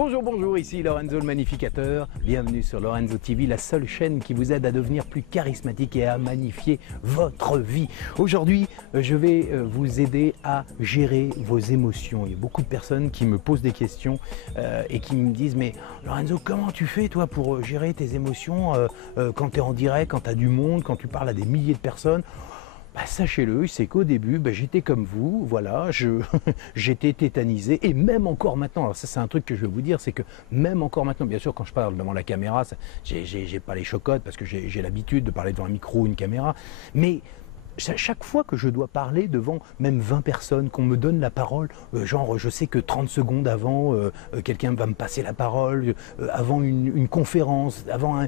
Bonjour, bonjour, ici Lorenzo le Magnificateur. Bienvenue sur Lorenzo TV, la seule chaîne qui vous aide à devenir plus charismatique et à magnifier votre vie. Aujourd'hui, je vais vous aider à gérer vos émotions. Il y a beaucoup de personnes qui me posent des questions et qui me disent « Mais Lorenzo, comment tu fais toi pour gérer tes émotions quand tu es en direct, quand tu as du monde, quand tu parles à des milliers de personnes ?» Sachez-le, c'est qu'au début, j'étais comme vous, voilà, j'étais tétanisé, et même encore maintenant, alors ça c'est un truc que je vais vous dire, c'est que même encore maintenant, bien sûr quand je parle devant la caméra, j'ai pas les chocottes parce que j'ai l'habitude de parler devant un micro ou une caméra, mais chaque fois que je dois parler devant même 20 personnes, qu'on me donne la parole, genre je sais que 30 secondes avant, quelqu'un va me passer la parole, avant une conférence, avant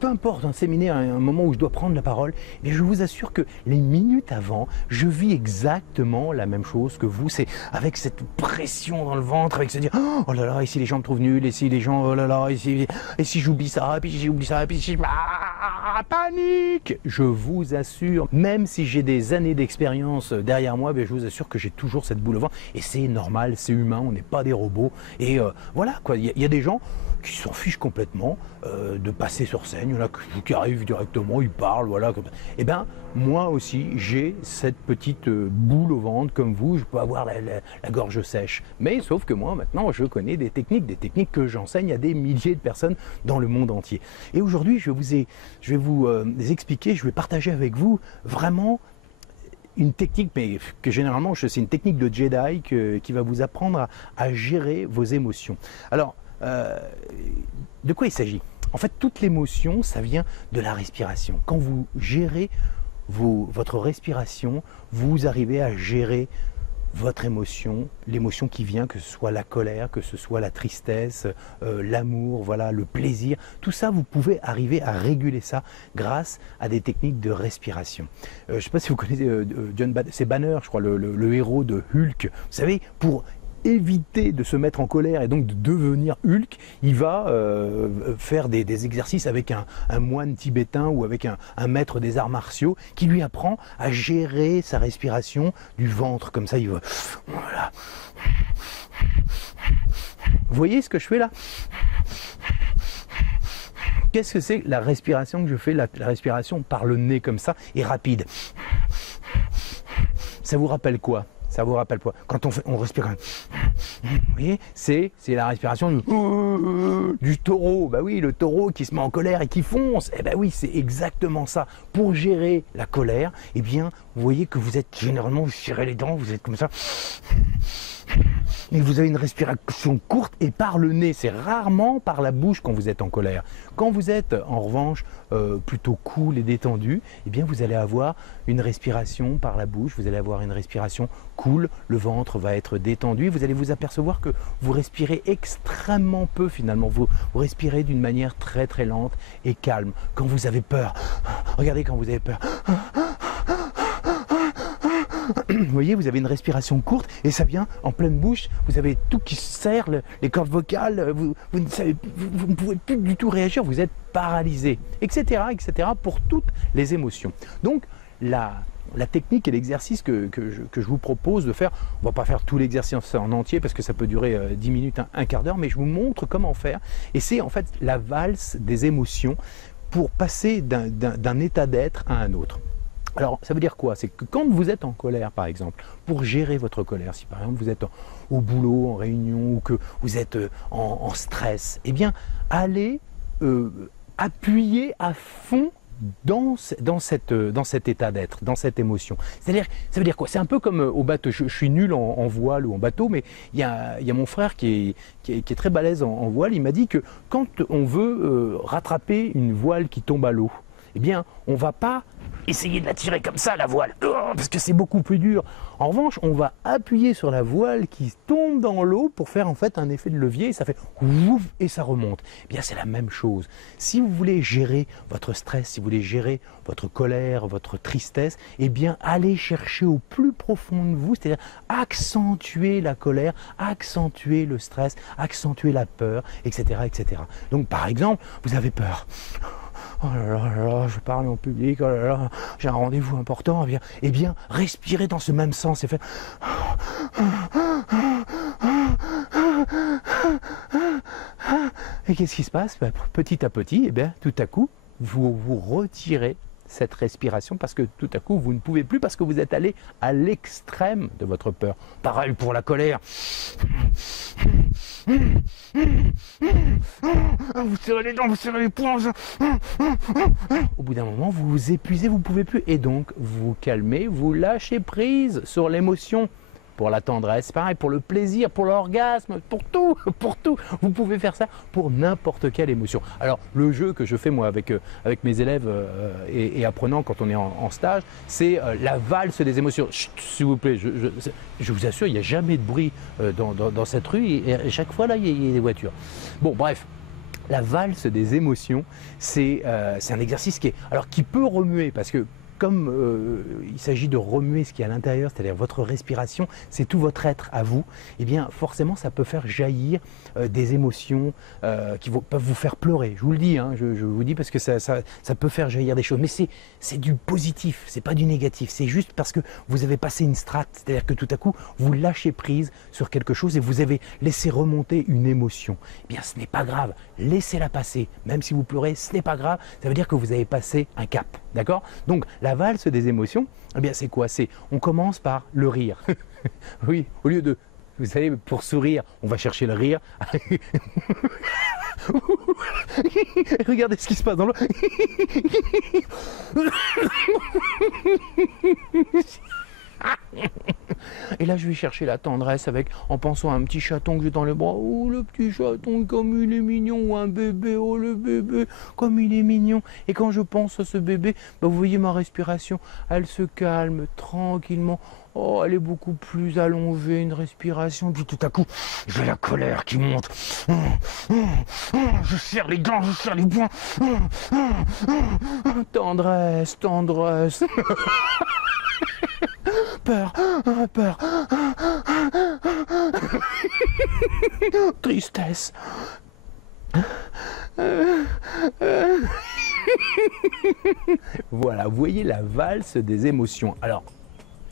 peu importe, un séminaire, un moment où je dois prendre la parole, et je vous assure que les minutes avant, je vis exactement la même chose que vous, c'est avec cette pression dans le ventre, avec se dire « Oh là là, ici les gens me trouvent nul, ici les gens, oh là là, ici, et si j'oublie ça, et puis j'oublie ça, et puis si... panique !» Je vous assure, même si j'ai des années d'expérience derrière moi, je vous assure que j'ai toujours cette boule au ventre, et c'est normal, c'est humain, on n'est pas des robots, et voilà quoi, il y a des gens qui s'en fichent complètement de passer sur scène, il y en a qui arrivent directement, ils parlent, voilà, et ben moi aussi j'ai cette petite boule au ventre comme vous, je peux avoir la gorge sèche, mais sauf que moi maintenant je connais des techniques que j'enseigne à des milliers de personnes dans le monde entier. Et aujourd'hui je vais vous expliquer, je vais partager avec vous vraiment une technique, mais que généralement c'est une technique de Jedi qui va vous apprendre à gérer vos émotions. Alors, de quoi il s'agit? En fait, toute l'émotion, ça vient de la respiration. Quand vous gérez votre respiration, vous arrivez à gérer votre émotion, l'émotion qui vient, que ce soit la colère, que ce soit la tristesse, l'amour, voilà, le plaisir, tout ça, vous pouvez arriver à réguler ça grâce à des techniques de respiration. Je ne sais pas si vous connaissez c'est Banner, je crois, le héros de Hulk. Vous savez, pour éviter de se mettre en colère et donc de devenir Hulk, il va faire des exercices avec un moine tibétain ou avec un maître des arts martiaux qui lui apprend à gérer sa respiration du ventre, comme ça il va... Voilà. Vous voyez ce que je fais là? Qu'est-ce que c'est la respiration que je fais, la respiration par le nez comme ça et rapide? Ça vous rappelle quoi? Ça vous rappelle quoi? Quand on respire, vous voyez, c'est la respiration du taureau. Bah oui, le taureau qui se met en colère et qui fonce. Eh ben oui, c'est exactement ça. Pour gérer la colère, eh bien, vous voyez que vous êtes généralement, vous serrez les dents, vous êtes comme ça. Et vous avez une respiration courte et par le nez, c'est rarement par la bouche quand vous êtes en colère. Quand vous êtes en revanche plutôt cool et détendu, eh bien vous allez avoir une respiration par la bouche, vous allez avoir une respiration cool, le ventre va être détendu, vous allez vous apercevoir que vous respirez extrêmement peu finalement, vous respirez d'une manière très très lente et calme. Quand vous avez peur, regardez quand vous avez peur, vous voyez, vous avez une respiration courte et ça vient en pleine bouche, vous avez tout qui se serre, les cordes vocales, vous ne pouvez plus du tout réagir, vous êtes paralysé, etc., etc. pour toutes les émotions. Donc, la technique et l'exercice que je vous propose de faire, on ne va pas faire tout l'exercice en entier parce que ça peut durer 10 minutes, un quart d'heure, mais je vous montre comment faire. Et c'est en fait la valse des émotions pour passer d'un état d'être à un autre. Alors, ça veut dire quoi? C'est que quand vous êtes en colère, par exemple, pour gérer votre colère, si par exemple vous êtes au boulot, en réunion, ou que vous êtes en stress, eh bien, allez appuyer à fond dans cet état d'être, dans cette émotion. C'est-à-dire, ça veut dire quoi? C'est un peu comme au bateau. Je suis nul en voile ou en bateau, mais il y a mon frère qui est très balèze en voile. Il m'a dit que quand on veut rattraper une voile qui tombe à l'eau, eh bien, on ne va pas essayer de la tirer comme ça, la voile, parce que c'est beaucoup plus dur. En revanche, on va appuyer sur la voile qui tombe dans l'eau pour faire en fait un effet de levier et ça fait ouf et ça remonte. Eh bien, c'est la même chose. Si vous voulez gérer votre stress, si vous voulez gérer votre colère, votre tristesse, eh bien, allez chercher au plus profond de vous, c'est-à-dire accentuer la colère, accentuer le stress, accentuer la peur, etc., etc. Donc, par exemple, vous avez peur. Oh là là, je parle en public, oh là là, j'ai un rendez-vous important, eh bien, respirez dans ce même sens et faites... Et qu'est-ce qui se passe? Petit à petit, eh bien, tout à coup, vous vous retirez cette respiration parce que tout à coup, vous ne pouvez plus parce que vous êtes allé à l'extrême de votre peur. Pareil pour la colère. Vous serrez les dents, vous serrez les poings. Au bout d'un moment, vous vous épuisez, vous ne pouvez plus. Et donc, vous vous calmez, vous lâchez prise sur l'émotion. Pour la tendresse, pareil, pour le plaisir, pour l'orgasme, pour tout, pour tout. Vous pouvez faire ça pour n'importe quelle émotion. Alors, le jeu que je fais moi avec mes élèves et apprenants quand on est en stage, c'est la valse des émotions. Chut, s'il vous plaît, je vous assure, il n'y a jamais de bruit dans cette rue et à chaque fois là, il y a des voitures. Bon, bref. La valse des émotions, c'est un exercice qui peut remuer parce que comme il s'agit de remuer ce qui est à l'intérieur, c'est-à-dire votre respiration, c'est tout votre être à vous, eh bien forcément ça peut faire jaillir des émotions qui peuvent vous faire pleurer. Je vous le dis, hein, je vous dis parce que ça peut faire jaillir des choses, mais c'est du positif, c'est pas du négatif, c'est juste parce que vous avez passé une strate, c'est-à-dire que tout à coup vous lâchez prise sur quelque chose et vous avez laissé remonter une émotion. Eh bien ce n'est pas grave, laissez-la passer, même si vous pleurez, ce n'est pas grave, ça veut dire que vous avez passé un cap, d'accord? Donc la valse des émotions, eh bien c'est quoi? On commence par le rire. Oui, au lieu de, vous savez, pour sourire, on va chercher le rire. Regardez ce qui se passe dans l'eau. Et là, je vais chercher la tendresse en pensant à un petit chaton que j'ai dans les bras. Oh, le petit chaton, comme il est mignon. Ou un bébé, oh, le bébé, comme il est mignon. Et quand je pense à ce bébé, vous voyez ma respiration, elle se calme tranquillement. Oh, elle est beaucoup plus allongée, une respiration. Puis tout à coup, j'ai la colère qui monte. Je serre les dents, je serre les poings. Tendresse, tendresse. Peur, peur, tristesse. Voilà, vous voyez la valse des émotions. Alors,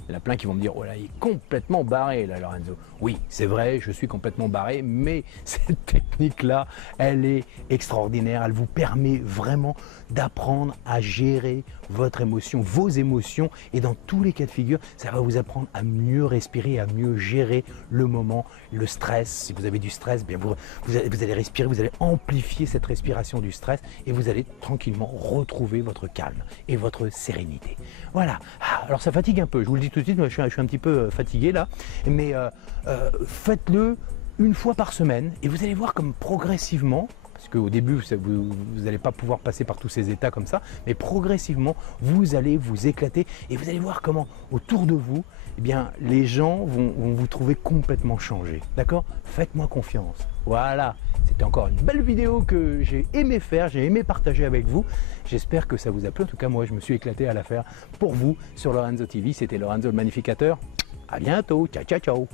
il y en a plein qui vont me dire, oh là, il est complètement barré là, Lorenzo. Oui, c'est vrai, je suis complètement barré, mais cette technique-là, elle est extraordinaire. Elle vous permet vraiment d'apprendre à gérer votre émotion, vos émotions, et dans tous les cas de figure, ça va vous apprendre à mieux respirer, à mieux gérer le moment, le stress. Si vous avez du stress, bien vous allez respirer, vous allez amplifier cette respiration du stress et vous allez tranquillement retrouver votre calme et votre sérénité. Voilà. Alors ça fatigue un peu, je vous le dis tout de suite, moi je suis un petit peu fatigué là, mais faites-le une fois par semaine et vous allez voir comme progressivement, parce qu'au début vous n'allez pas pouvoir passer par tous ces états comme ça, mais progressivement vous allez vous éclater et vous allez voir comment autour de vous, eh bien, les gens vont vous trouver complètement changé. D'accord? Faites-moi confiance. Voilà, c'était encore une belle vidéo que j'ai aimé faire, j'ai aimé partager avec vous. J'espère que ça vous a plu. En tout cas, moi, je me suis éclaté à la faire pour vous sur Lorenzo TV. C'était Lorenzo le Magnificateur. À bientôt. Ciao, ciao, ciao.